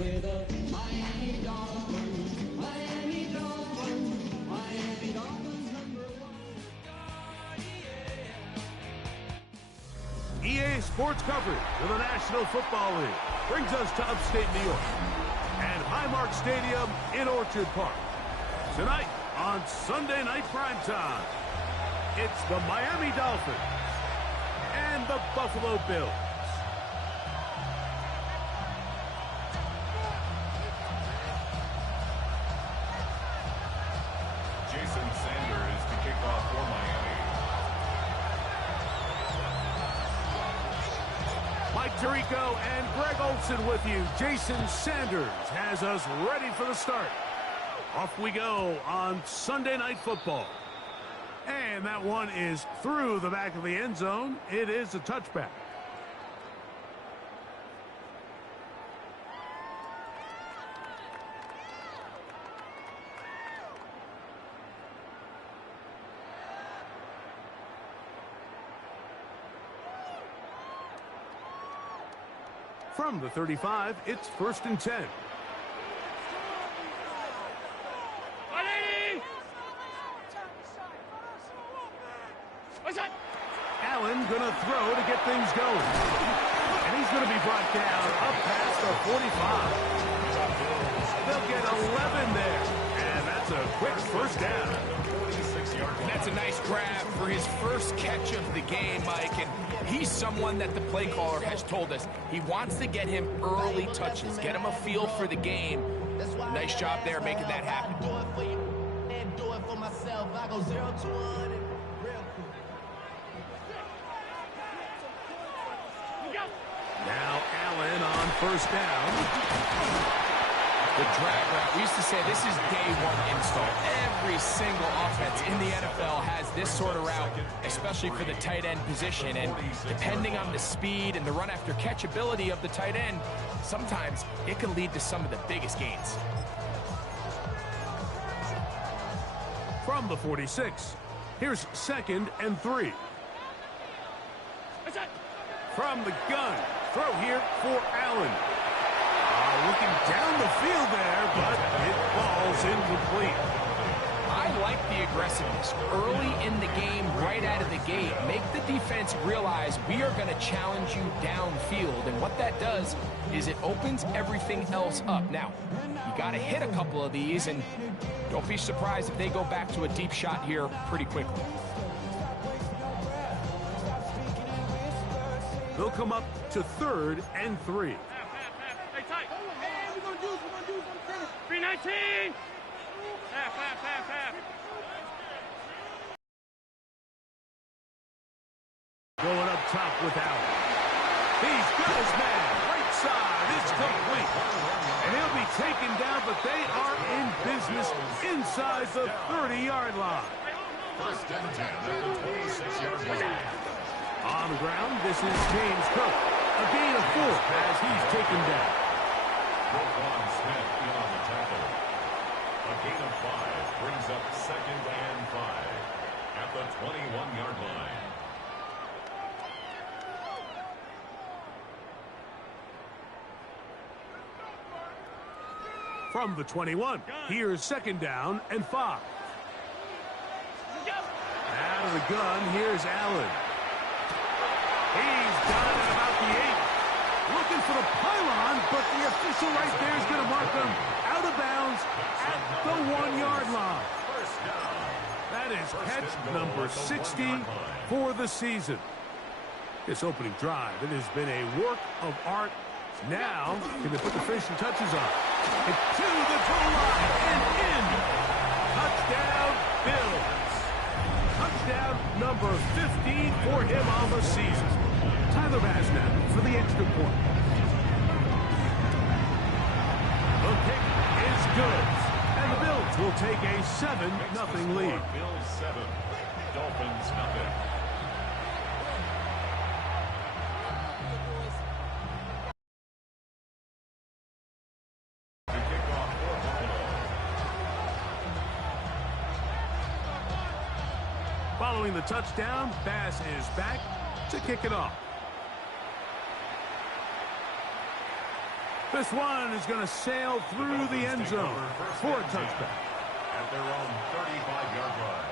We're the Miami Dolphins, Miami Dolphins, Miami Dolphins #1. EA Sports coverage of the National Football League brings us to upstate New York and Highmark Stadium in Orchard Park. Tonight on Sunday Night Primetime, it's the Miami Dolphins and the Buffalo Bills. Jason Sanders to kick off for Miami. Mike Tirico and Greg Olson with you. Jason Sanders has us ready for the start. Off we go on Sunday Night Football. And that one is through the back of the end zone. It is a touchback. From the 35, it's 1st and 10. Allen gonna throw to get things going. And he's gonna be brought down up past the 45. They'll get 11 there. And that's a quick first down. And that's a nice grab for his first catch of the game, Mike. And he's someone that the play caller has told us he wants to get him early touches, get him a feel for the game. Nice job there making that happen. Now Allen on first down. The drag route. We used to say this is day one install. Every single offense in the NFL has this sort of route, especially for the tight end position. And depending on the speed and the run after catch ability of the tight end, sometimes it can lead to some of the biggest gains. From the 46, here's 2nd and 3. From the gun, throw here for Allen. Looking down the field there, but it falls incomplete. I like the aggressiveness early in the game, right out of the gate. Make the defense realize we are going to challenge you downfield, and what that does is it opens everything else up. Now, you got to hit a couple of these, and don't be surprised if they go back to a deep shot here pretty quickly. They'll come up to 3rd and 3. 319! Half. Going up top with Allen. He's got his man. Right side. It's complete. And he'll be taken down, but they are in business inside the 30-yard line. 1st and 10 at the 26-yard line. On the ground, this is James Cook. A gain of 4 as he's taken down. Roquan Smith beyond the tackle. A gain of 5 brings up 2nd and 5 at the 21-yard line. From the 21, here's 2nd down and 5. Out of the gun, here's Allen. He's got it at about the 8. Looking for the pylon, but the official right there is going to mark him out of bounds at the 1-yard line. That is catch number 60 for the season. This opening drive, it has been a work of art. Now, can they put the finishing touches on? It's to the goal line and in. Touchdown, Bills. Touchdown number 15 for him on the season. Tyler Bass now for the extra point. The kick is good. And the Bills will take a 7-0 lead. Bills 7, Dolphins 0. Following the touchdown, Bass is back to kick it off. This one is going to sail through the end zone for a touchback. At their own 35-yard line.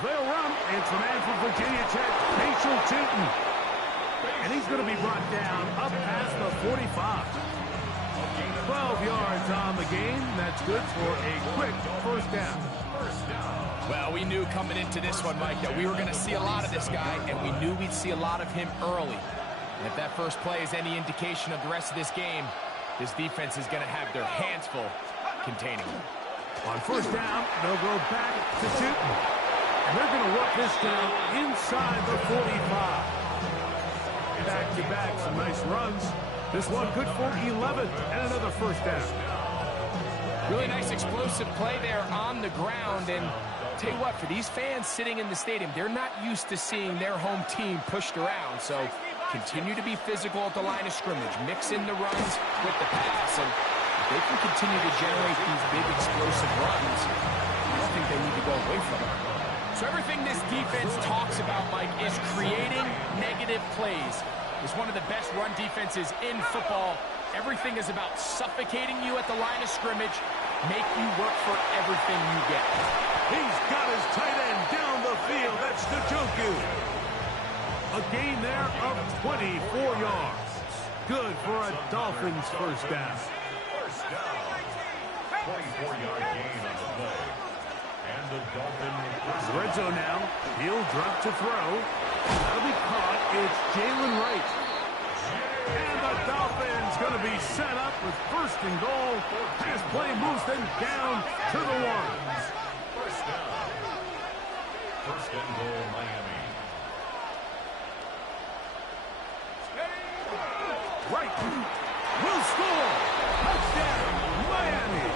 They'll run. It's the man from Virginia Tech, Gamechangers. And he's going to be brought down up past the 45. 12 yards on the game. That's good for a quick first down. Well, we knew coming into this one, Mike, that we were going to see a lot of this guy, and we knew we'd see a lot of him early. And if that first play is any indication of the rest of this game, this defense is going to have their hands full containing him. On first down, they'll go back to Tootin. And they're going to work this down inside the 45. Back-to-back, some nice runs. This one good for 11 and another first down. Really nice explosive play there on the ground. And tell you what, for these fans sitting in the stadium, they're not used to seeing their home team pushed around. So continue to be physical at the line of scrimmage. Mix in the runs with the pass. And if they can continue to generate these big explosive runs, I don't think they need to go away from it. So everything this defense talks about, Mike, is creating negative plays. It's one of the best run defenses in football. Everything is about suffocating you at the line of scrimmage, make you work for everything you get. He's got his tight end down the field. That's Njoku. A gain there of 24 yards. Good for a Dolphins first down. First down. 24-yard gain on the play. And the Dolphins Red zone now. He'll drop to throw. That'll be caught. It's Jalen Wright. And the Dolphins going to be set up with first and goal. Pass play moves them down to the 1. First down. First and goal, Miami. Wright will score. Touchdown, Miami.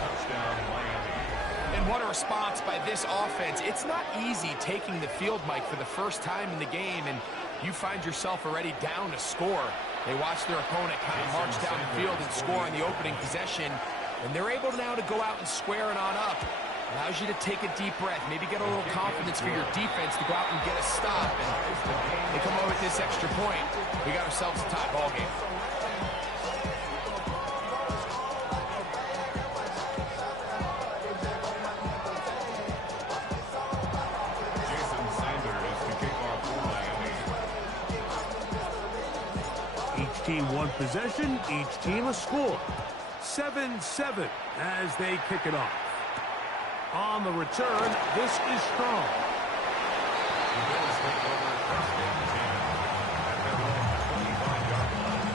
Touchdown, Miami. And what a response by this offense. It's not easy taking the field, Mike, for the first time in the game, and you find yourself already down to score. They watch their opponent kind of march down the field and score on the opening possession, and they're able now to go out and square it on up. Allows you to take a deep breath, maybe get a little confidence for your defense to go out and get a stop, and they come over with this extra point. We got ourselves a tie ball game. Each team one possession, each team a score. 7-7 as they kick it off. On the return, this is strong. The Bills take over first and 10 at their own 25-yard line.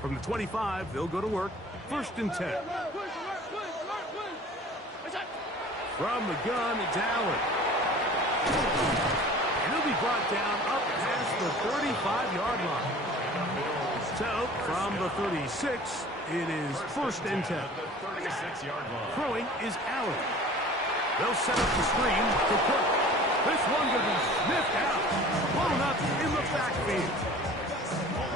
From the 25, they'll go to work. First and 10. From the gun, it's Allen. And he'll be brought down up past the 35-yard line. So, from the 36, it is first and 10. At the 36-yard line. Throwing is Allen. They'll set up the screen to Cook. This one will be sniffed out. Blown up in the backfield.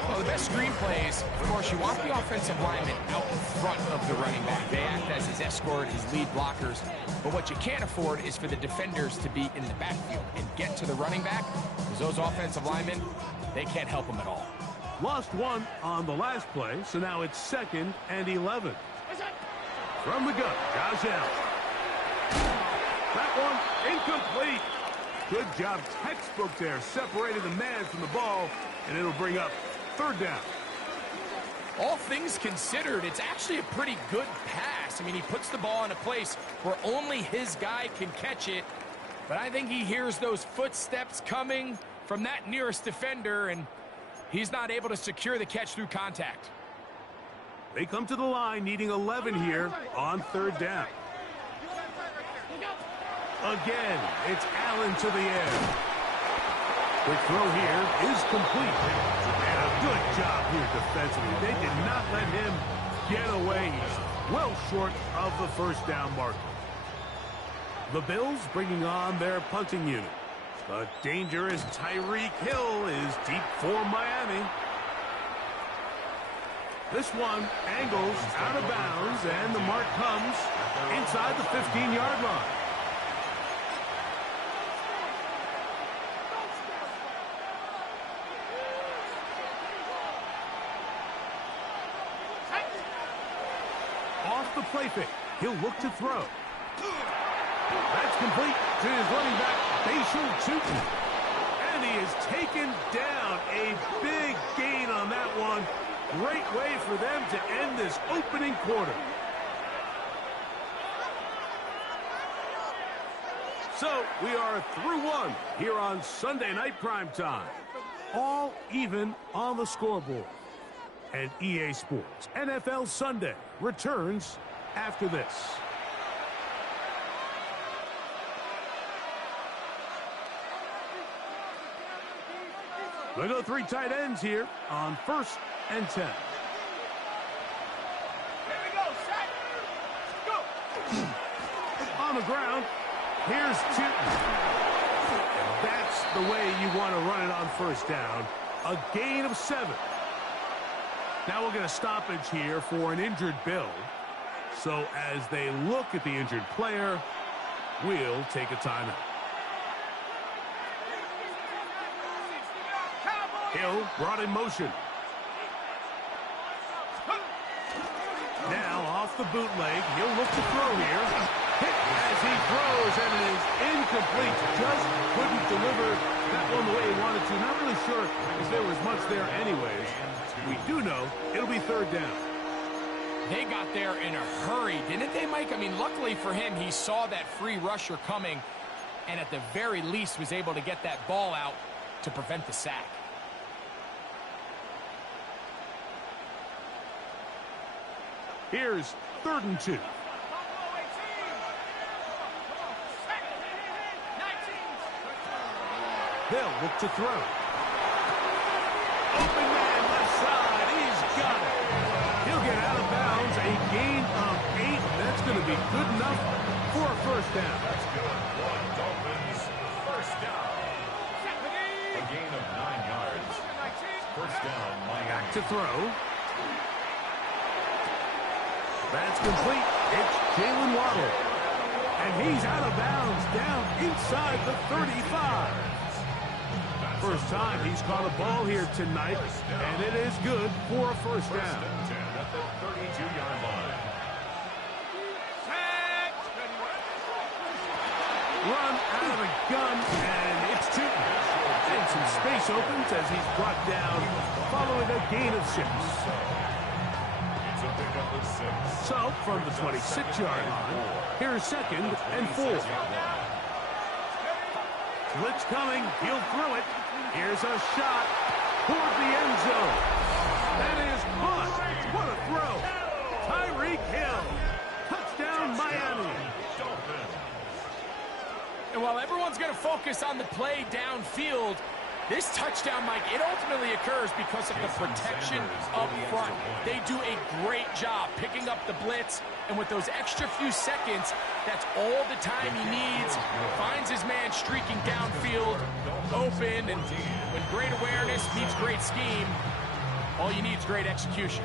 Well, the best screen plays, of course, you want the offensive lineman out in front of the running back. They act as his escort, his lead blockers. But what you can't afford is for the defenders to be in the backfield and get to the running back, because those offensive linemen, they can't help them at all. Lost one on the last play, so now it's second and 11. From the gun, Josh Allen. That one incomplete. Good job, textbook there, separating the man from the ball, and it'll bring up third down. All things considered, it's actually a pretty good pass. I mean, he puts the ball in a place where only his guy can catch it, but I think he hears those footsteps coming from that nearest defender, and he's not able to secure the catch through contact. They come to the line needing 11 here on third down. Again, it's Allen to the air. Quick throw here is complete. And a good job here defensively. They did not let him get away. He's well short of the first down marker. The Bills bringing on their punting unit. The dangerous Tyreek Hill is deep for Miami. This one angles out of bounds, and the mark comes inside the 15-yard line. Off the play fake, he'll look to throw. That's complete to his running back, Bashal Tootin. And he is taken down. A big gain on that one. Great way for them to end this opening quarter. So we are through one here on Sunday Night Primetime. All even on the scoreboard. And EA Sports NFL Sunday returns after this. They go three tight ends here on 1st and 10. Here we go, set, go. On the ground, here's Tootin. That's the way you want to run it on 1st down. A gain of 7. Now we'll get a stoppage here for an injured Bill. So as they look at the injured player, we'll take a timeout. Hill brought in motion. Now off the bootleg, he'll look to throw here. Hit as he throws, and it is incomplete. Just couldn't deliver that one the way he wanted to. Not really sure if there was much there anyways. We do know it'll be 3rd down. They got there in a hurry, didn't they, Mike? I mean, luckily for him, he saw that free rusher coming, and at the very least was able to get that ball out to prevent the sack. Here's 3rd and 2. They'll look to throw. Open man left side. He's got it. He'll get out of bounds. A gain of 8. That's going to be good enough for a 1st down. That's good. One Dolphins, 1st down. A gain of 9 yards. 1st down, Miami. Back to throw. That's complete. It's Jalen Waddle. And he's out of bounds down inside the 35. First time he's caught a ball here tonight, and it is good for a 1st down. At the 32-yard line. Run out of the gun, and it's Tootin. And some space opens as he's brought down following a gain of 6. It's a pickup of 6. So, from the 26-yard line, here's 2nd and 4. Blitz coming, he'll throw it. Here's a shot toward the end zone. That is caught. What a throw. Tyreek Hill. Touchdown, Miami. And while everyone's going to focus on the play downfield, this touchdown, Mike, it ultimately occurs because of the protection up front. They do a great job picking up the blitz, and with those extra few seconds, that's all the time he needs. Finds his man streaking downfield, open, and when great awareness meets great scheme, all you need is great execution.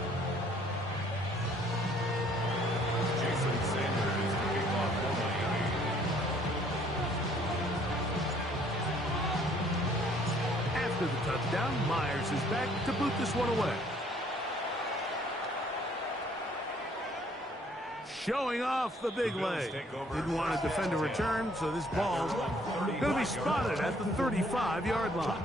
After the touchdown, Myers is back to boot this one away. Showing off the big leg. Didn't want to defend a return, so this ball going to be spotted at the 35-yard line.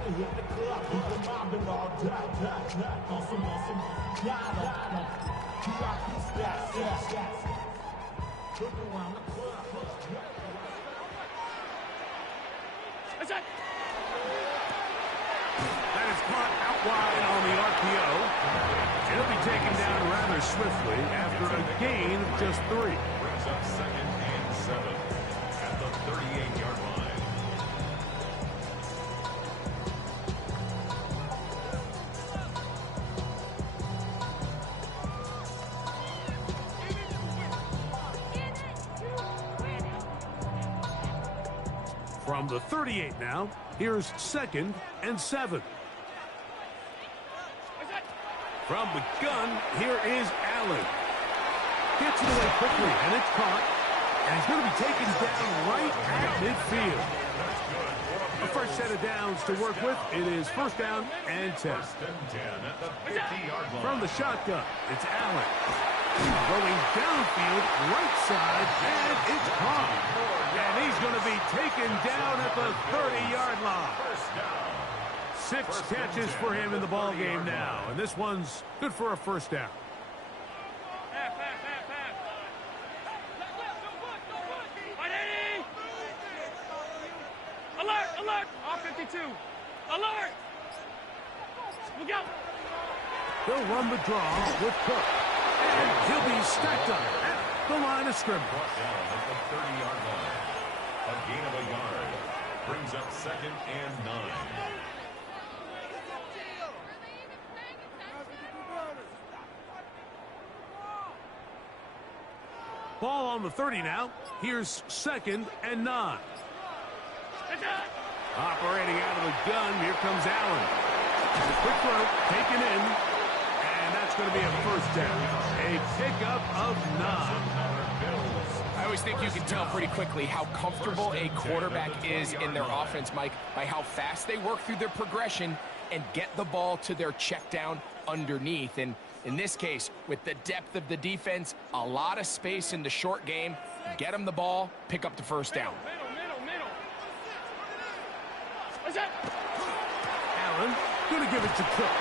That is caught out wide on the RPO. It'll be taken down rather swiftly after a gain of just 3. Brings up 2nd and 7 at the 38-yard line. From the 38 now, here's 2nd and 7. From the gun, here is Allen. Gets it away quickly, and it's caught. And he's going to be taken down right at midfield. A first set of downs to work with. It is 1st down and 10. From the shotgun, it's Allen. Going downfield, right side, and it's caught. And he's going to be taken down at the 30-yard line. 6 catches for him in the ball game now, and this one's good for a 1st down. Alert! Alert! R52! Alert! Look out! They'll run the draw with Cook. And he'll be stacked up at the line of scrimmage. Brought down at the 30-yard line. A gain of a yard. Brings up 2nd and 9. Ball on the 30 now. Here's 2nd and 9. Operating out of the gun, here comes Allen. Quick throw, taken in, and that's going to be a 1st down. A pickup of 9. I always think you can tell pretty quickly how comfortable a quarterback is in their offense, Mike, by how fast they work through their progression and get the ball to their check down underneath. And in this case, with the depth of the defense, a lot of space in the short game, get them the ball, pick up the 1st down. Allen going to give it to Cook.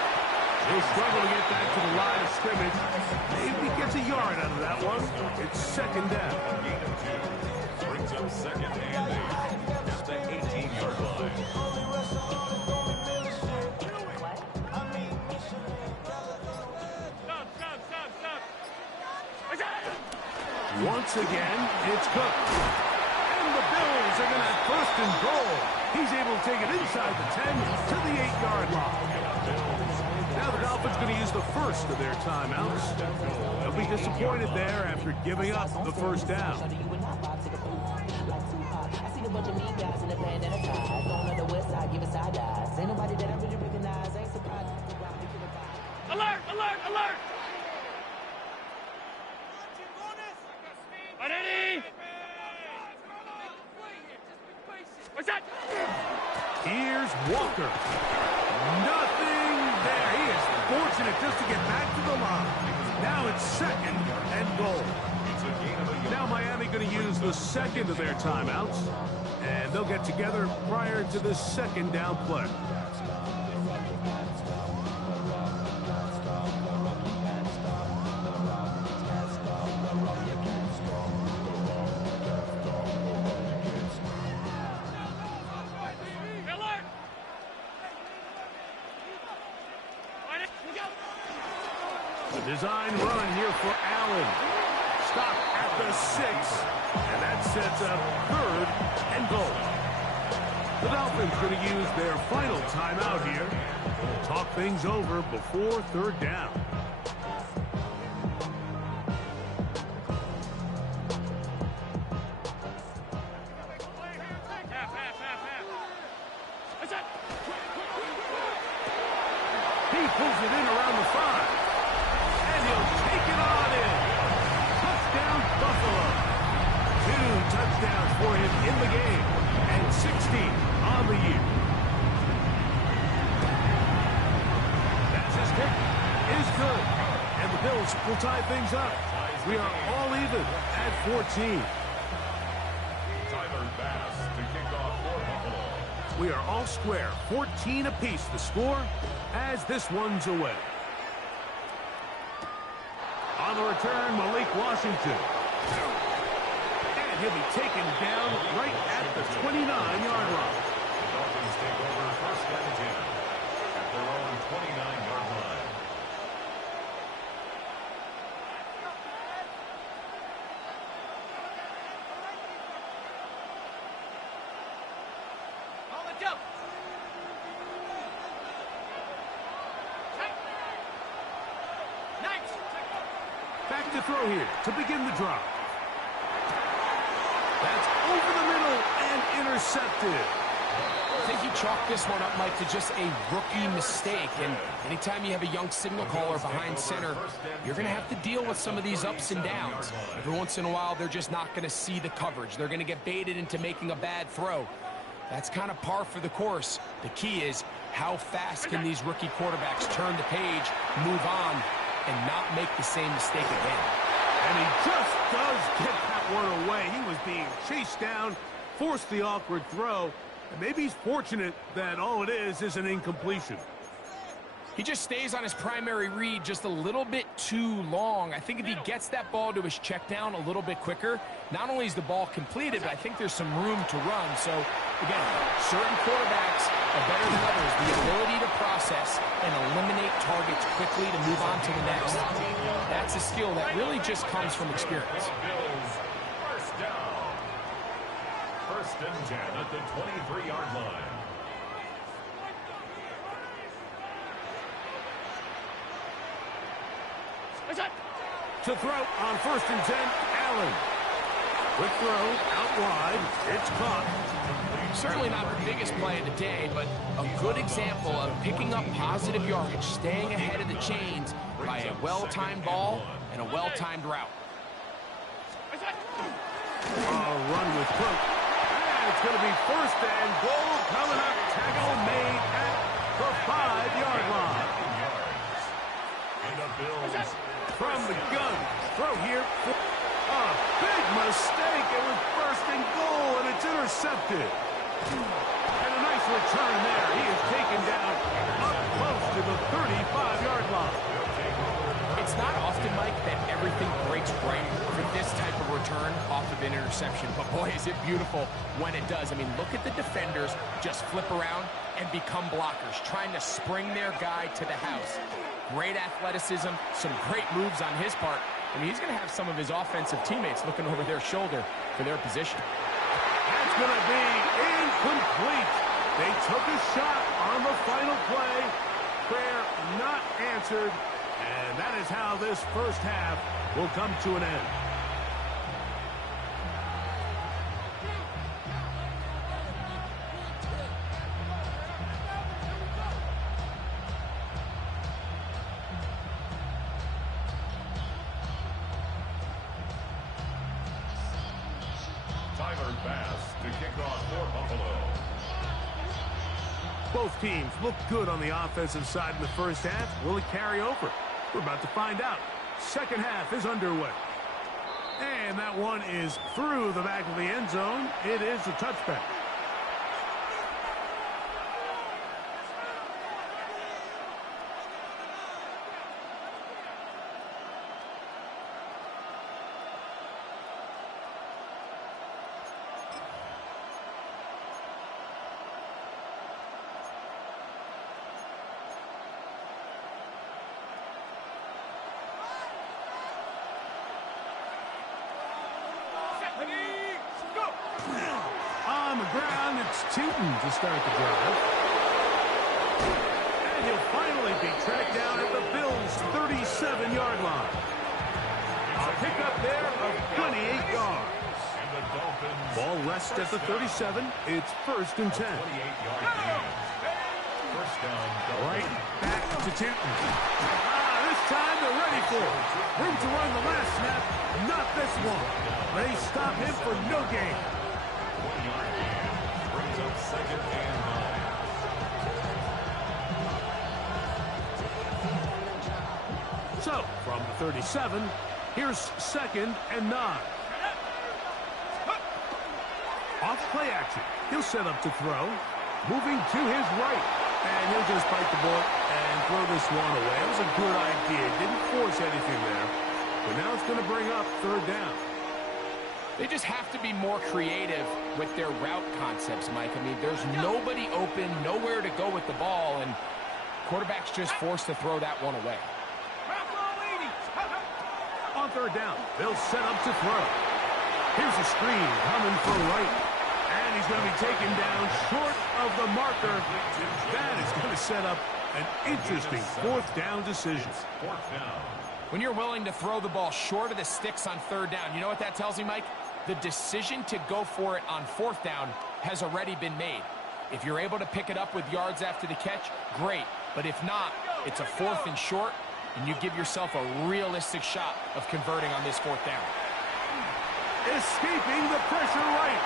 He'll struggle to get back to the line of scrimmage. Maybe he gets a yard out of that one. It's 2nd down. Gain of 2. Brings up 2nd and 8 at the 18-yard line. Once again, it's Cook. And the Bills are going to have 1st and goal. He's able to take it inside the 10 to the 8-yard line. Now the Dolphins going to use the 1st of their timeouts. They'll be disappointed there after giving up the 1st down. Alert! Alert! Alert! Ready? What's that? Here's Walker. Nothing there. He is fortunate just to get back to the line. Now it's 2nd and goal. Now Miami going to use the 2nd of their timeouts, and they'll get together prior to the 2nd down play. The design run here for Allen. Stop at the 6, and that sets up 3rd and goal. The Dolphins going to use their final timeout here. Talk things over before 3rd down. He pulls it in around the 5. And he'll take it on in. Touchdown, Buffalo. 2 touchdowns for him in the game. And 16 on the year. That's his kick. Is good. And the Bills will tie things up. We are all even at 14. Tyler Bass to kick off for Buffalo. We are all square. 14 apiece the score as this one's away. On the return, Malik Washington. And he'll be taken down right at the 29-yard line. The Dolphins take over 1st and 10 at their own 29-yard line. Back to throw here to begin the drive. That's over the middle and intercepted. I think he chalked this one up, Mike, to just a rookie mistake. And anytime you have a young signal caller behind center, you're going to have to deal with some of these ups and downs. Every once in a while, they're just not going to see the coverage. They're going to get baited into making a bad throw. That's kind of par for the course. The key is how fast can these rookie quarterbacks turn the page, move on, and not make the same mistake again. And he just does get that one away. He was being chased down, forced the awkward throw. And maybe he's fortunate that all it is an incompletion. He just stays on his primary read just a little bit too long. I think if he gets that ball to his check down a little bit quicker, not only is the ball completed, but I think there's some room to run. So, again, certain quarterbacks are better than others. The ability to process and eliminate targets quickly to move on to the next. That's a skill that really just comes from experience. First down. First and 10 at the 23-yard line. To throw on first and 10, Allen. Quick throw, out wide, it's caught. Certainly not the biggest play of the day, but a good example of picking up positive yardage, staying ahead of the chains by a well-timed ball and a well-timed route. Run with Cook. And it's going to be first and goal coming up. Tackle made at the 5-yard line. And the Bills From the gun, throw here. A big mistake. It was first and goal, and it's intercepted. And a nice return there. He is taken down up close to the 35-yard line. It's not often, Mike, that everything breaks right for this type of return off of an interception. But, boy, is it beautiful when it does. I mean, look at the defenders just flip around and become blockers, trying to spring their guy to the house. Great athleticism, some great moves on his part. I mean, he's going to have some of his offensive teammates looking over their shoulder for their position. That's going to be incomplete. They took a shot on the final play. Prayer not answered. And that is how this first half will come to an end. Tyler Bass to kick off for Buffalo. Both teams look good on the offensive side in the first half. Will it carry over? We're about to find out. Second half is underway. And that one is through the back of the end zone. It is a touchback. On the ground, it's Tootin to start the drive. And he'll finally be tracked down at the Bills' 37-yard line. A pickup there of 28 yards. And the Dolphins Ball rests at the 37. It's first and 10. 28-yard gain. First down, Right Dolphins. back to Tootin. This time they're ready for it. Room to run the last snap. Not this one. They stop him for no gain. 20-yard gain. Brings up second and 9. So, from the 37, here's second and 9. Off play action. He'll set up to throw. Moving to his right. And he'll just bite the bullet and throw this one away. It was a good idea. Didn't force anything there. But now it's going to bring up third down. They just have to be more creative with their route concepts, Mike. I mean, there's nobody open, nowhere to go with the ball, and quarterback's just forced to throw that one away. On third down, they'll set up to throw. Here's a screen coming from right. And he's going to be taken down short of the marker. That is going to set up an interesting fourth down decision. Fourth down. When you're willing to throw the ball short of the sticks on third down, you know what that tells me, Mike? the decision to go for it on 4th down has already been made. If you're able to pick it up with yards after the catch, great. But if not, it's a 4th and short, and you give yourself a realistic shot of converting on this 4th down. Escaping the pressure right.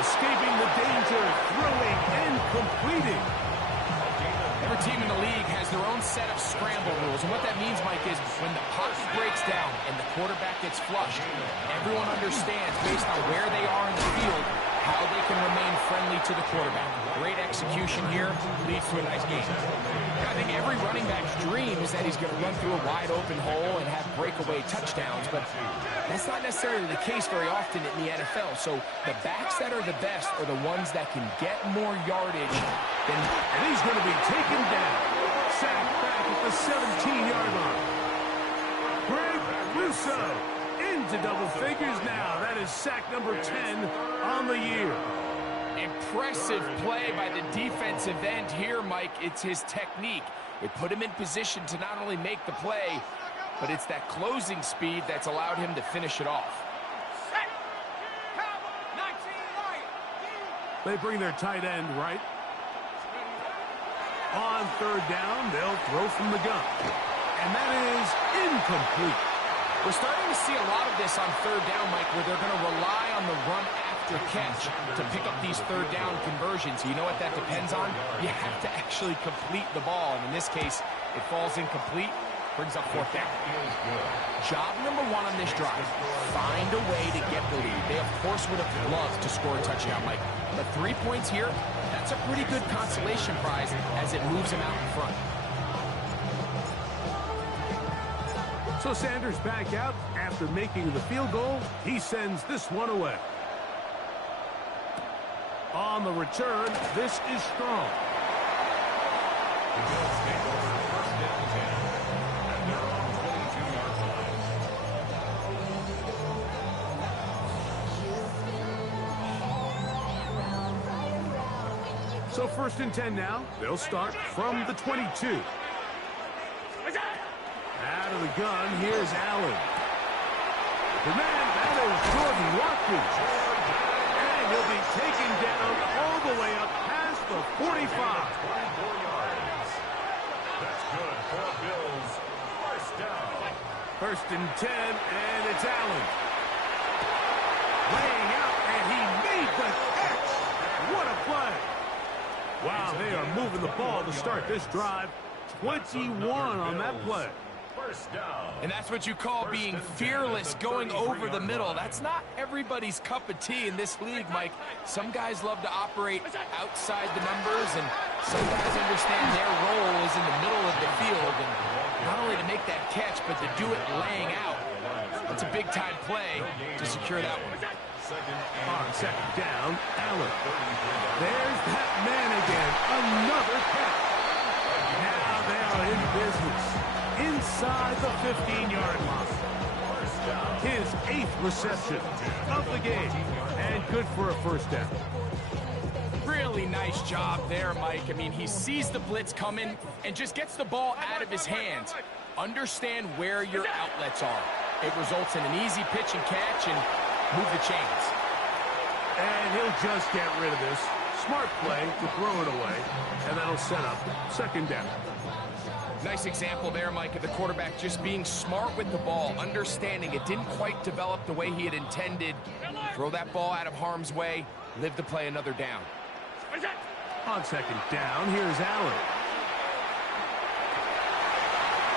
Escaping the danger, throwing and completing. Every team in the league has their own set of scramble rules, and what that means, Mike, is when the pocket breaks down and the quarterback gets flushed, everyone understands, based on where they are in the field, how they can remain friendly to the quarterback. Great execution here leads to a nice game. I think every running back's dream is that he's going to run through a wide-open hole and have breakaway touchdowns, but that's not necessarily the case very often in the NFL. So the backs that are the best are the ones that can get more yardage than... And he's going to be taken down. Sacked back at the 17-yard line. Greg Russo into double figures now. That is sack number 10 on the year. Impressive play by the defensive end here, Mike. It's his technique. It put him in position to not only make the play, but it's that closing speed that's allowed him to finish it off. They bring their tight end right. On 3rd down, they'll throw from the gun. And that is incomplete. We're starting to see a lot of this on 3rd down, Mike, where they're going to rely on the run after catch to pick up these 3rd down conversions. You know what that depends on? You have to actually complete the ball. And in this case, it falls incomplete, brings up 4th down. Job number 1 on this drive, find a way to get the lead. They, of course, would have loved to score a touchdown, Mike. But 3 points here, that's a pretty good consolation prize as it moves them out in front. So Sanders back out after making the field goal. He sends this one away. On the return, this is strong. The Bills take over 1st down 10 at their own 22-yard line. So 1st and 10 now. They'll start from the 22. Out of the gun, here's Allen. The man, that is Jordan Watkins. And he'll be taken down all the way up past the 45. 24 yards. That's good for Bills. 1st down. 1st and 10, and it's Allen. Laying out, and he made the catch. What a play. Wow, they are moving the ball to start this drive. 21 on that play. 1st down. And that's what you call being fearless, going over the middle. That's not everybody's cup of tea in this league, Mike. Some guys love to operate outside the numbers, and some guys understand their role is in the middle of the field, and not only to make that catch, but to do it laying out. That's a big-time play to secure that one. On 2nd down, Allen. There's that man again. Another catch. Now they are in business. Inside the 15-yard line. His 8th reception of the game. And good for a 1st down. Really nice job there, Mike. I mean, he sees the blitz coming and just gets the ball out of his hands. Understand where your outlets are. It results in an easy pitch and catch and move the chains. And he'll just get rid of this. Smart play to throw it away. And that'll set up 2nd down. Nice example there, Mike, of the quarterback just being smart with the ball, understanding it didn't quite develop the way he had intended. Throw that ball out of harm's way, live to play another down. On 2nd down, here's Allen.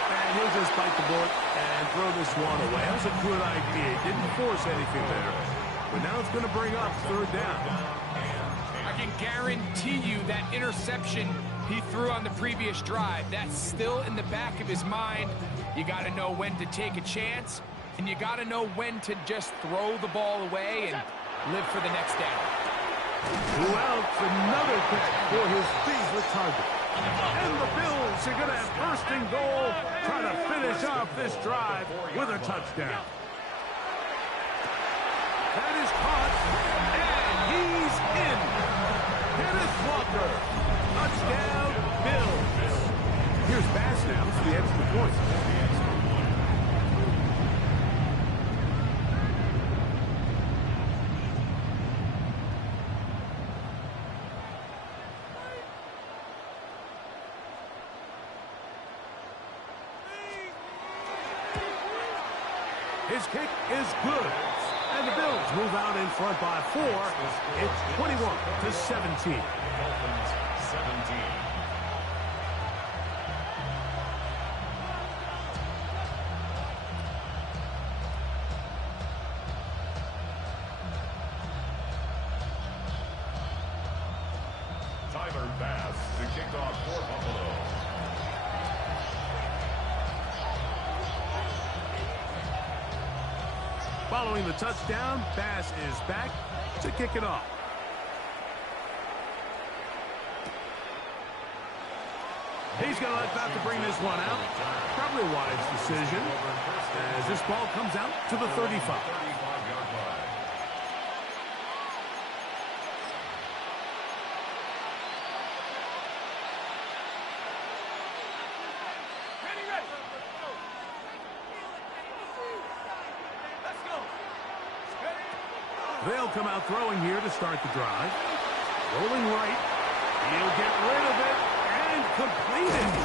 And he'll just bite the bullet and throw this one away. That was a good idea. He didn't force anything there. But now it's going to bring up 3rd down. I can guarantee you that interception he threw on the previous drive, that's still in the back of his mind. You got to know when to take a chance, and you got to know when to just throw the ball away and live for the next down. Who else? Another catch for his favorite target. And the Bills are going to have 1st and goal, trying to finish off this drive with a touchdown. That is caught, and he's in. Kenneth Walker, touchdown, Bills. Here's Bass now for the extra point. His kick is good. And the Bills move out in front by 4. It's 21-17. Dolphins 17. Tyler Bass to kick off for Buffalo. Following the touchdown, Bass is back to kick it off. He's going to elect not to bring this one out. Probably a wise decision as this ball comes out to the 35. 35-yard line. Ready, ready. Let's go. They'll come out throwing here to start the drive. Rolling right. He'll get rid of it and complete it.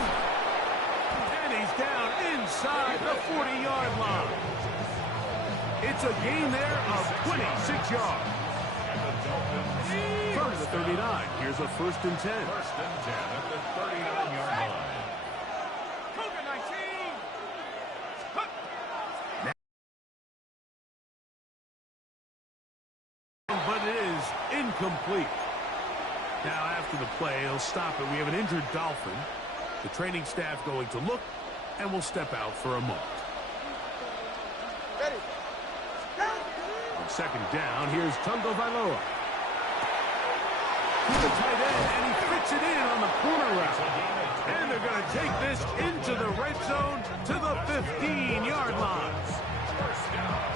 And he's down inside the 40-yard line. It's a gain there of 26 yards. And the Dolphins First to 39. Here's a 1st and 10. first and 10 at the 39-yard line. Cougar 19. But it is incomplete. Now after the play, he'll stop it. We have an injured Dolphin. The training staff going to look and will step out for a moment. On 2nd down, here's Tungo Vailoa. To the tight end, and he fits it in on the corner route. And they're going to take this into the red zone to the 15-yard line.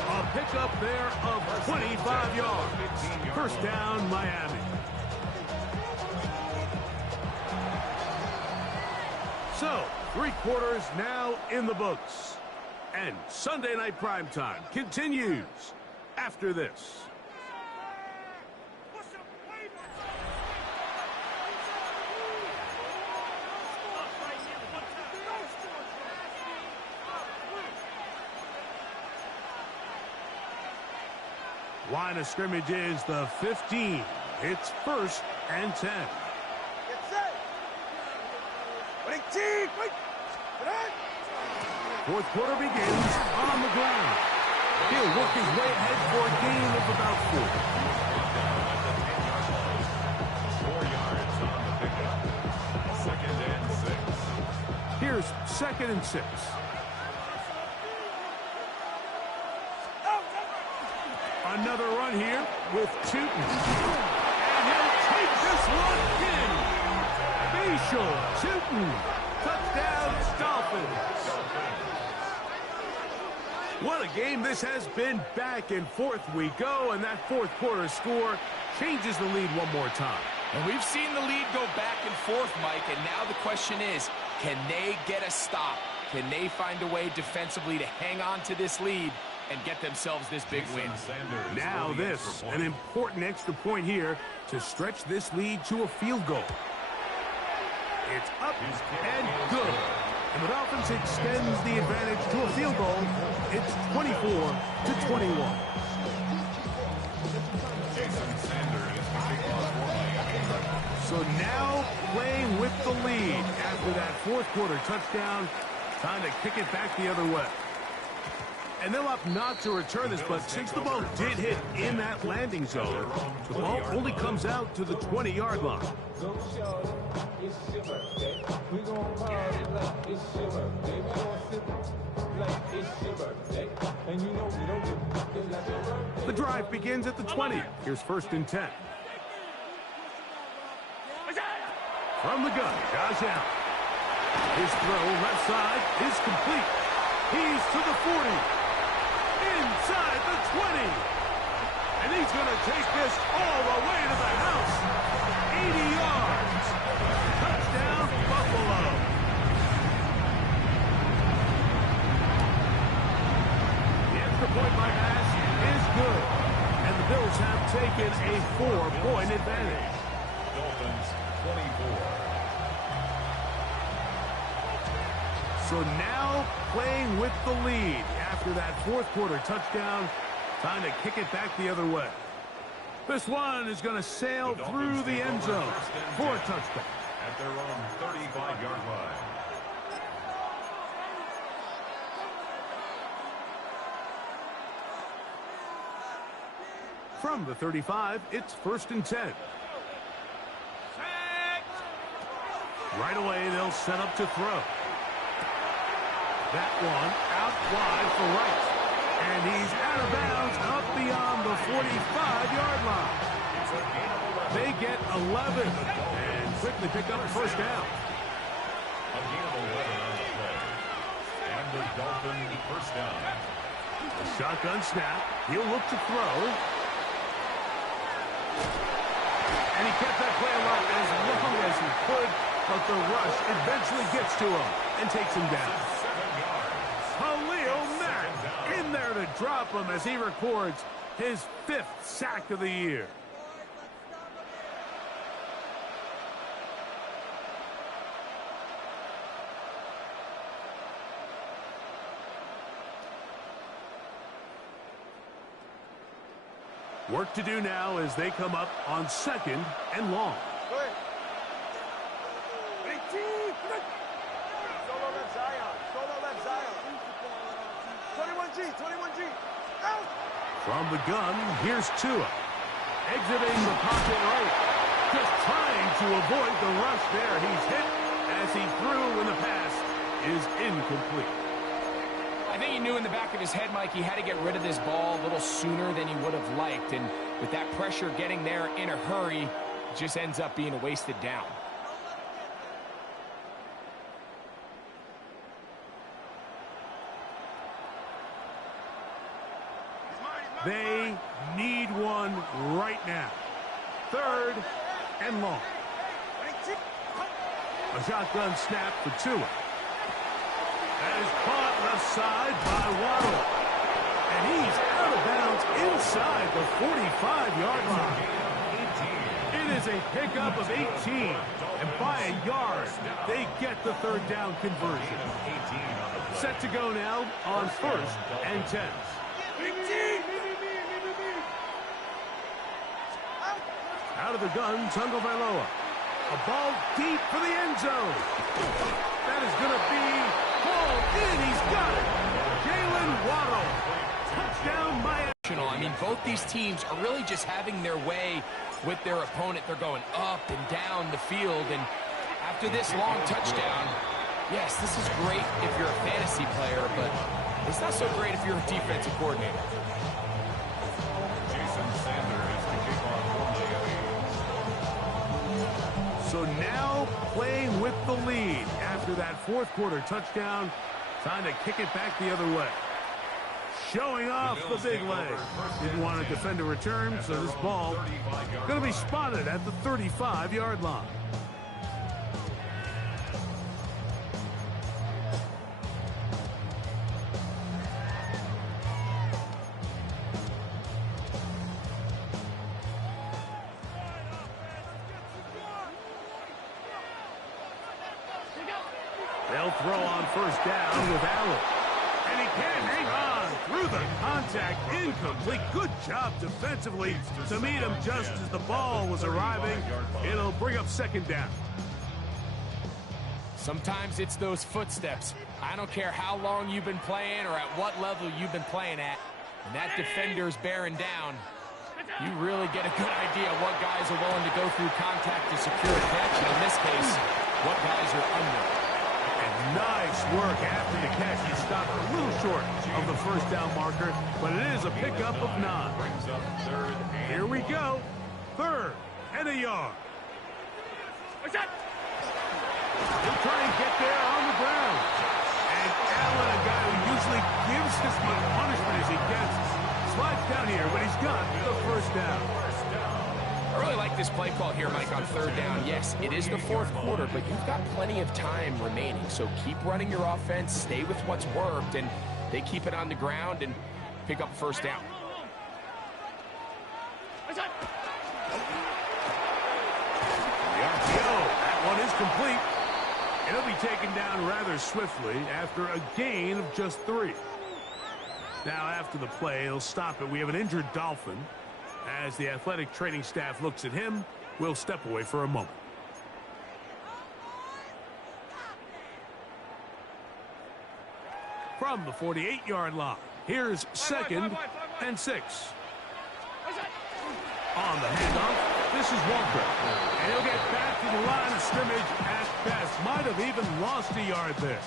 A pickup there of 25 yards. First down, Miami. So, 3 quarters now in the books. And Sunday Night Primetime continues after this. Line of scrimmage is the 15. It's 1st and 10. Fourth quarter begins on the ground. He'll work his way ahead for a gain of about 4 yards on the pickup. 2nd and 6. 4. Here's 2nd and 6. Another run here with Tootin. And he'll take this one in. Facial Tootin. Touchdown, Dolphins. What a game this has been. Back and forth we go, and that 4th quarter score changes the lead one more time. And we've seen the lead go back and forth, Mike, and now the question is, can they get a stop? Can they find a way defensively to hang on to this lead and get themselves this big win? Now this, an important extra point here to stretch this lead to a field goal. It's up and good. And the Dolphins extends the advantage to a field goal. It's 24-21. So now playing with the lead after that 4th quarter touchdown. Time to kick it back the other way. And they'll opt not to return this, but since the ball did hit in that landing zone, the ball only comes out to the 20-yard line. The drive begins at the 20. Here's 1st and 10. From the gun, Josh Allen. His throw left side is complete. He's to the 40. Inside the 20. And he's going to take this all the way to the house. 80 yards. Touchdown, Buffalo. The extra point by Bass is good. And the Bills have taken a 4-point advantage. Dolphins 24. So now playing with the lead after after that fourth quarter touchdown. Time to kick it back the other way. This one is going to sail through the end zone for a touchdown. At their own 35-yard line. From the 35, it's 1st and 10. Right away, they'll set up to throw. That one out wide for Wright. And he's out of bounds up beyond the 45-yard line. They get 11 and quickly pick up first down. A gain of 11 on the play. And the Dolphins first down. A shotgun snap. He'll look to throw. And he kept that play alive as long as he could, but the rush eventually gets to him and takes him down. 7 yards. Khalil Mack in there to drop him as he records his 5th sack of the year. Work to do now as they come up on 2nd and long. Solo left Zion. Solo left Zion. 21G. 21G. Out. From the gun, here's Tua. Exiting the pocket right. Just trying to avoid the rush there. He's hit as he threw when the pass is incomplete. I think he knew in the back of his head, Mike, he had to get rid of this ball a little sooner than he would have liked. And with that pressure getting there in a hurry, it just ends up being a wasted down. They need one right now. 3rd and long. A shotgun snap for Tua. That is caught left side by Waddle. And he's out of bounds inside the 45-yard line. It is a pickup of 18. And by a yard, they get the 3rd down conversion. Set to go now on 1st and 10. Out of the gun, Tagovailoa. A ball deep for the end zone. That is going to be hauled in. He's got it. Jalen Waddle. Touchdown, Miami. I mean, both these teams are really just having their way with their opponent. They're going up and down the field. And after this long touchdown, yes, this is great if you're a fantasy player, but it's not so great if you're a defensive coordinator. Jason Sanders to kick off for Miami. So now playing with the lead after that fourth quarter touchdown. Time to kick it back the other way. Showing off the big leg. Didn't want to defend a return, so this ball going to be spotted at the 35-yard line. They'll throw on first down with Allen. And he can't hang on through the contact. Incomplete. Good job defensively to meet him just as the ball was arriving. It'll bring up second down. Sometimes it's those footsteps. I don't care how long you've been playing or at what level you've been playing at. When that defender's bearing down, you really get a good idea of what guys are willing to go through contact to secure a catch. And in this case, what guys are under. Nice work after the catch. He stopped a little short of the first down marker, but it is a pickup of 9. Here we go. 3rd and a yard. He'll try and get there on the ground. And Allen, a guy who usually gives as much punishment as he gets, slides down here, but he's got the first down. I really like this play call here, Mike, on 3rd down. Yes, it is the 4th quarter, but you've got plenty of time remaining. So keep running your offense, stay with what's worked, and they keep it on the ground and pick up first down. The RPO, that one is complete. It'll be taken down rather swiftly after a gain of just 3. Now, after the play, he'll stop it. We have an injured Dolphin. As the athletic training staff looks at him, we'll step away for a moment. From the 48-yard line, here's 2nd and 6. On the handoff, this is Walker. And he'll get back to the line of scrimmage at best. Might have even lost a yard there.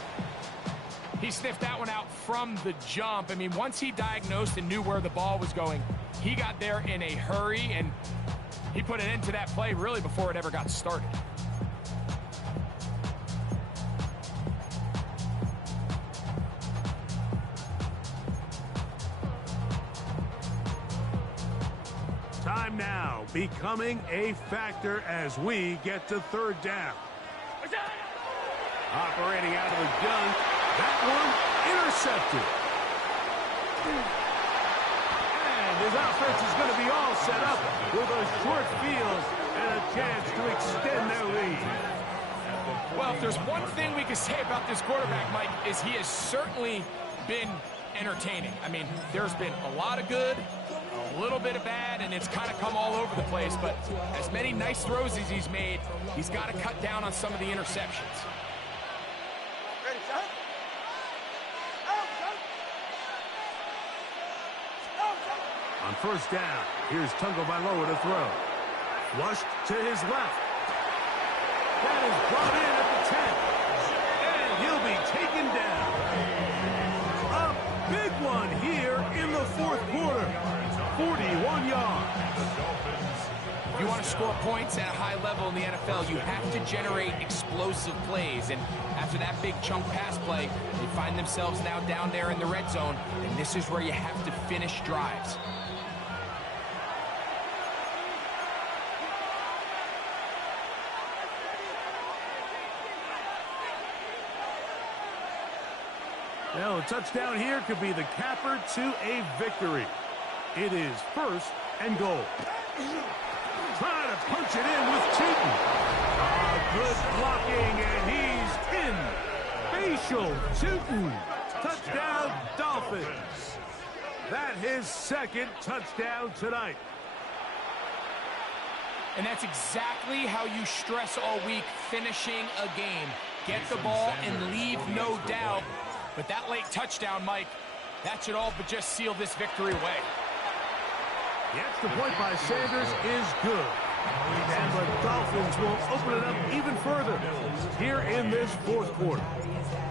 He sniffed that one out from the jump. I mean, once he diagnosed and knew where the ball was going, he got there in a hurry, and he put an end to that play really before it ever got started. Time now becoming a factor as we get to 3rd down. Operating out of the gun. That one intercepted. And his offense is going to be all set up with a short field and a chance to extend their lead. Well, if there's one thing we can say about this quarterback, Mike, is he has certainly been entertaining. I mean, there's been a lot of good, a little bit of bad, and it's kind of come all over the place. But as many nice throws as he's made, he's got to cut down on some of the interceptions. Ready, shot? On 1st down, here's Tagovailoa to throw. Flushed to his left. That is brought in at the 10. And he'll be taken down. A big one here in the 4th quarter. 41 yards. If you want to score points at a high level in the NFL, you have to generate explosive plays. And after that big chunk pass play, they find themselves now down there in the red zone. And this is where you have to finish drives. Well, a touchdown here could be the capper to a victory. It is 1st and goal. Trying to punch it in with Cheaton. Good blocking, and he's in. Facial Cheaton. Touchdown, Dolphins. That his 2nd touchdown tonight. And that's exactly how you stress all week, finishing a game. Get the ball and leave no doubt. But that late touchdown, Mike, that should all but just seal this victory away. The extra point by Sanders is good. And the Dolphins will open it up even further here in this 4th quarter.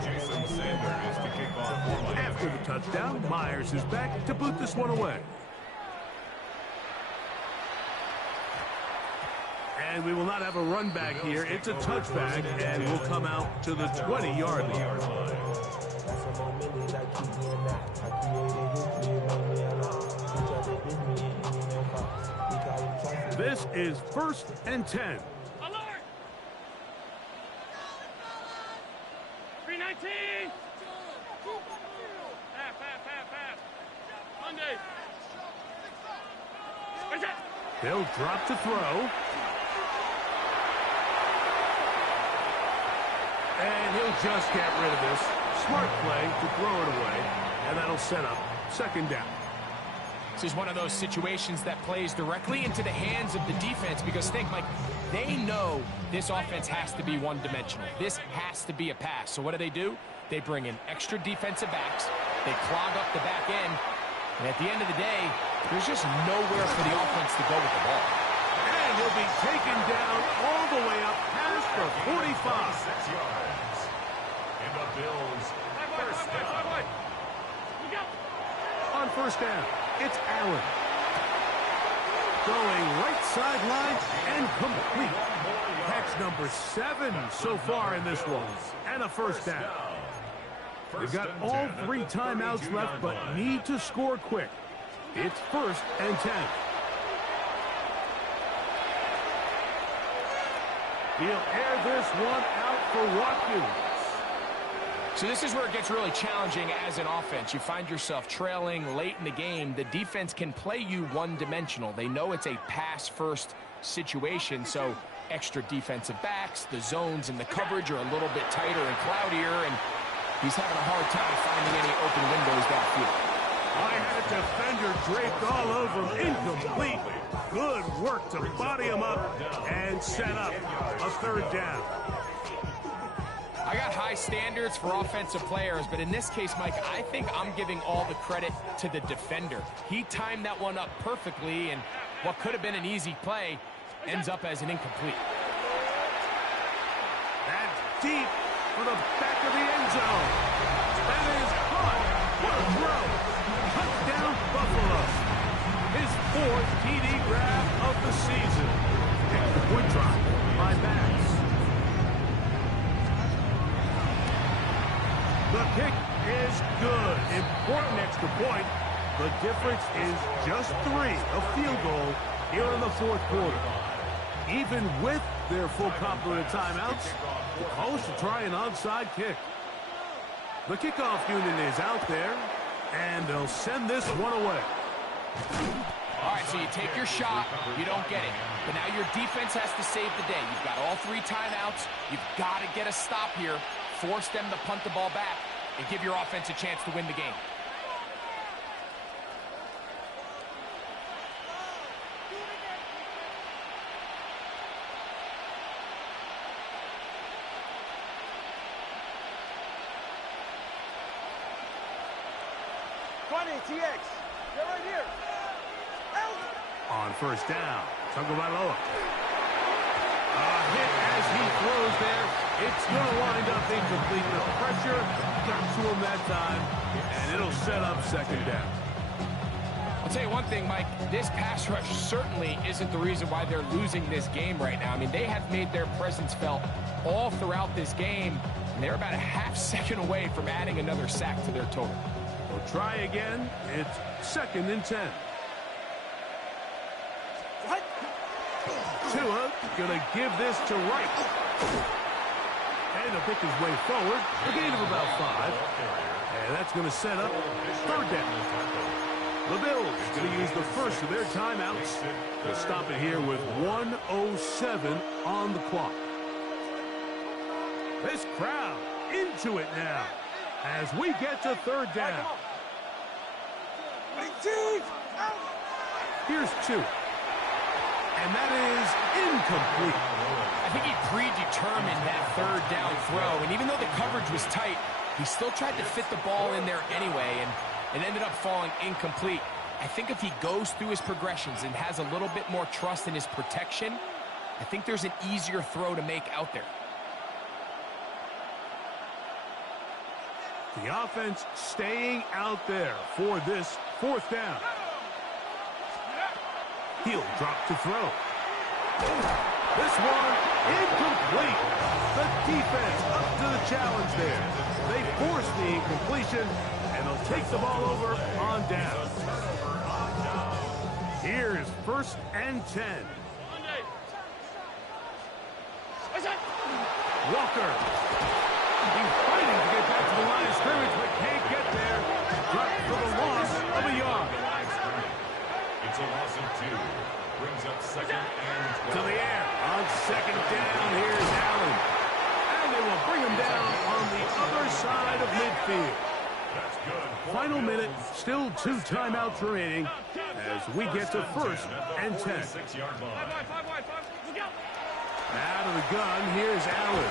Jason Sanders to kick off. After the touchdown, Myers is back to boot this one away. And we will not have a run back here. It's a touchback, and we'll come out to the 20-yard line. This is 1st and 10. Alert! 319! Half. Monday! Where's that? They'll drop to throw. And he'll just get rid of this. Smart play to throw it away. And that'll set up 2nd down. This is one of those situations that plays directly into the hands of the defense because think, Mike, they know this offense has to be one-dimensional. This has to be a pass. So what do? They bring in extra defensive backs. They clog up the back end. And at the end of the day, there's just nowhere for the offense to go with the ball. And he'll be taken down all the way up past the 45. 6 yards. And the Bills. First down. On 1st down, it's Allen. Going right sideline and complete. Catch number 7 so far in this one. And a 1st down. We've got all 3 timeouts left, but need to score quick. It's 1st and 10. He'll air this one out for Watkins. So this is where it gets really challenging as an offense. You find yourself trailing late in the game. The defense can play you one-dimensional. They know it's a pass-first situation, so extra defensive backs, the zones and the coverage are a little bit tighter and cloudier, and he's having a hard time finding any open windows downfield. I had a defender draped all over him. Incomplete. Good work to body him up and set up a third down. I got high standards for offensive players, but in this case, Mike, I think I'm giving all the credit to the defender. He timed that one up perfectly, and what could have been an easy play ends up as an incomplete. That's deep for the back of the end zone. That is caught. What a throw. Touchdown, Buffalo. His 4th TD grab of the season. And the point drop by Bass. The kick is good. Important extra point. The difference is just 3, a field goal here in the 4th quarter. Even with their full complement of timeouts, the Colts to try an onside kick. The kickoff unit is out there, and they'll send this one away. All right, so you take your shot, you don't get it. But now your defense has to save the day. You've got all 3 timeouts. You've got to get a stop here, force them to punt the ball back, and give your offense a chance to win the game. TX, they're right here. On first down, Tagovailoa. A hit as he throws there. It's going to wind up incomplete. The pressure got to him that time, and it'll set up second down. I'll tell you one thing, Mike. This pass rush certainly isn't the reason why they're losing this game right now. I mean, they have made their presence felt all throughout this game, and they're about a half second away from adding another sack to their total. We'll try again. It's 2nd and 10. Tua gonna give this to Wright. And he'll pick his way forward. A gain of about 5. And that's gonna set up third down. The Bills gonna use the first of their timeouts. They'll stop it here with 1:07 on the clock. This crowd into it now as we get to third down. Here's 2. And that is incomplete. I think he predetermined that third down throw, and even though the coverage was tight, he still tried to fit the ball in there anyway, and it ended up falling incomplete. I think if he goes through his progressions and has a little bit more trust in his protection, I think there's an easier throw to make out there. The offense staying out there for this 4th down. He'll drop to throw. This one incomplete. The defense up to the challenge there. They force the incompletion, and they'll take the ball over on down. Here's 1st and 10. Walker. He's fighting to get back to the line of scrimmage, but can't get there. Dropped for the loss of a yard. It's a loss of 2. Brings up 2nd and 12. To the air. On 2nd down, here's Allen. And they will bring him down on the other side of midfield. That's good. Final minute, still 2 timeouts remaining as we get to 1st and 10. 6-yard line. Out of the gun, here's Allen.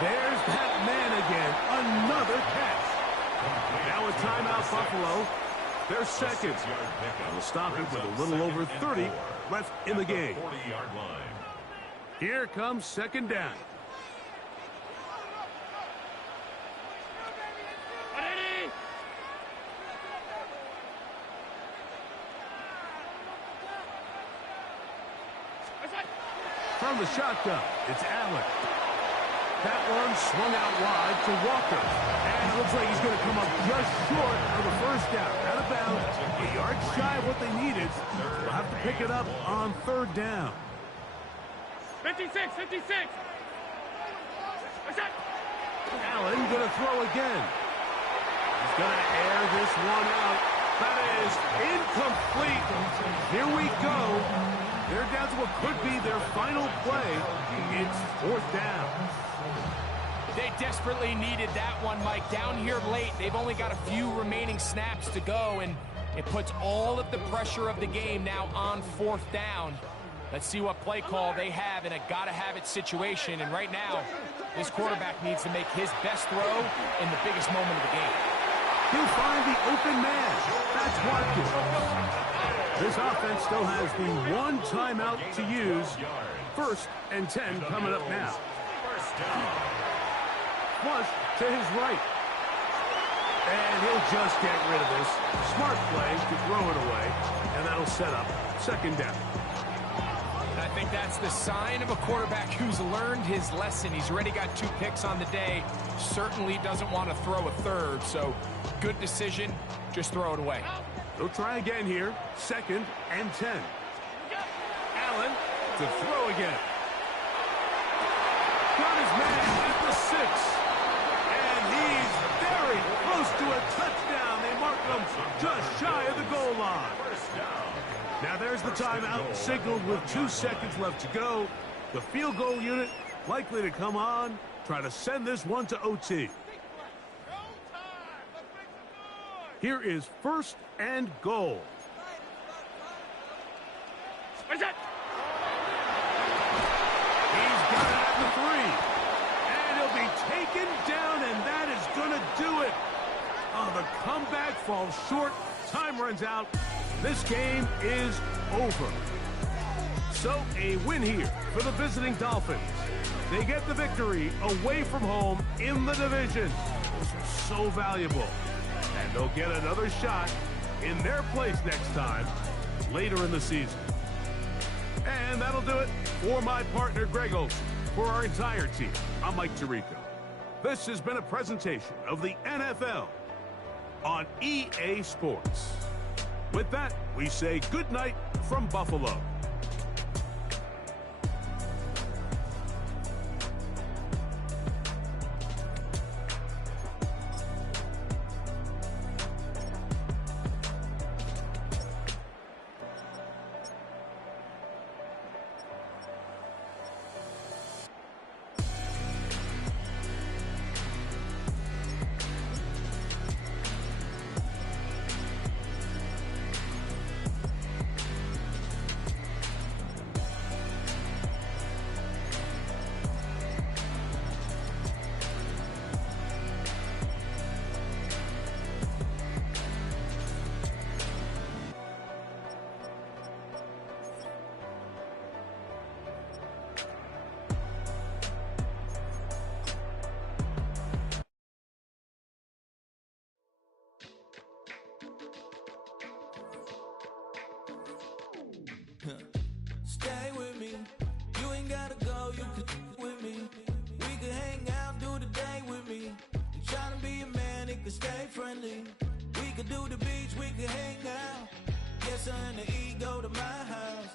There's that man again. Another catch. Now a timeout, Buffalo. They're second. They'll stop it with a little over 30 left in the game. 40-yard line. Here comes 2nd down. From the shotgun, it's Allen. That one swung out wide to Walker. And it looks like he's going to come up just short of the 1st down. Out of bounds, a yard shy of what they needed. They'll have to pick it up on 3rd down. 56. Allen going to throw again. He's going to air this one out. That is incomplete. Here we go. They're down to what could be their final play. It's 4th down. They desperately needed that one, Mike. Down here late, they've only got a few remaining snaps to go, and it puts all of the pressure of the game now on 4th down. Let's see what play call they have in a gotta-have-it situation. And right now, this quarterback needs to make his best throw in the biggest moment of the game. He'll find the open man. That's Watkins. This offense still has the one timeout to use. 1st and 10 coming up now. Flush to his right. And he'll just get rid of this. Smart play to throw it away. And that'll set up 2nd down. I think that's the sign of a quarterback who's learned his lesson. He's already got 2 picks on the day. Certainly doesn't want to throw a 3rd. So good decision. Just throw it away. They'll try again here. 2nd and 10. Allen to throw again. Got his man at the 6. And he's very close to a touchdown. They mark him just shy of the goal line. Now there's the timeout, signaled with 2 seconds left to go. The field goal unit likely to come on, try to send this one to OT. Here is 1st and goal. What is that? He's got it at the 3. And he'll be taken down, and that is going to do it. Oh, the comeback falls short. Time runs out. This game is over. So a win here for the visiting Dolphins. They get the victory away from home in the division. This was so valuable. And they'll get another shot in their place next time later in the season. And that'll do it for my partner, Greg Olsen. For our entire team, I'm Mike Tirico. This has been a presentation of the NFL on EA Sports. With that, we say good night from Buffalo. Stay with me. You ain't gotta go, you could with me. We could hang out, do the day with me. I'm trying to be a man, it could stay friendly. We could do the beach, we could hang out. Yes, her and the E go to my house.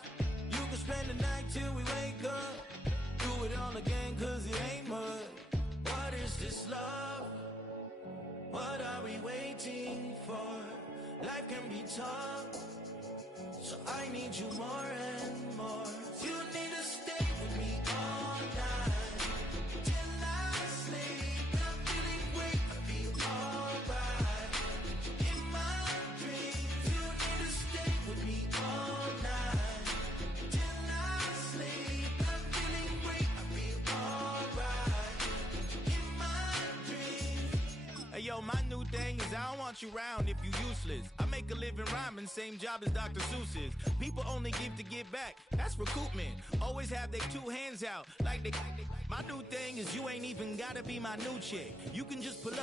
You could spend the night till we wake up. Do it all again, cause it ain't mud. What is this love? What are we waiting for? Life can be tough, so I need you more and more. You need to stay with me all night till I sleep. I'm feeling great, I feel alright. In my dreams, you need to stay with me all night till I sleep. I'm feeling great, I feel alright. In my dreams. Hey yo, my new thing is I don't want you round if you useless. I make a living rhyming, same job as Dr. Seuss's. People only give to give back, that's recoupment. Always have their 2 hands out, like they. My new thing is you ain't even gotta be my new chick. You can just pull up.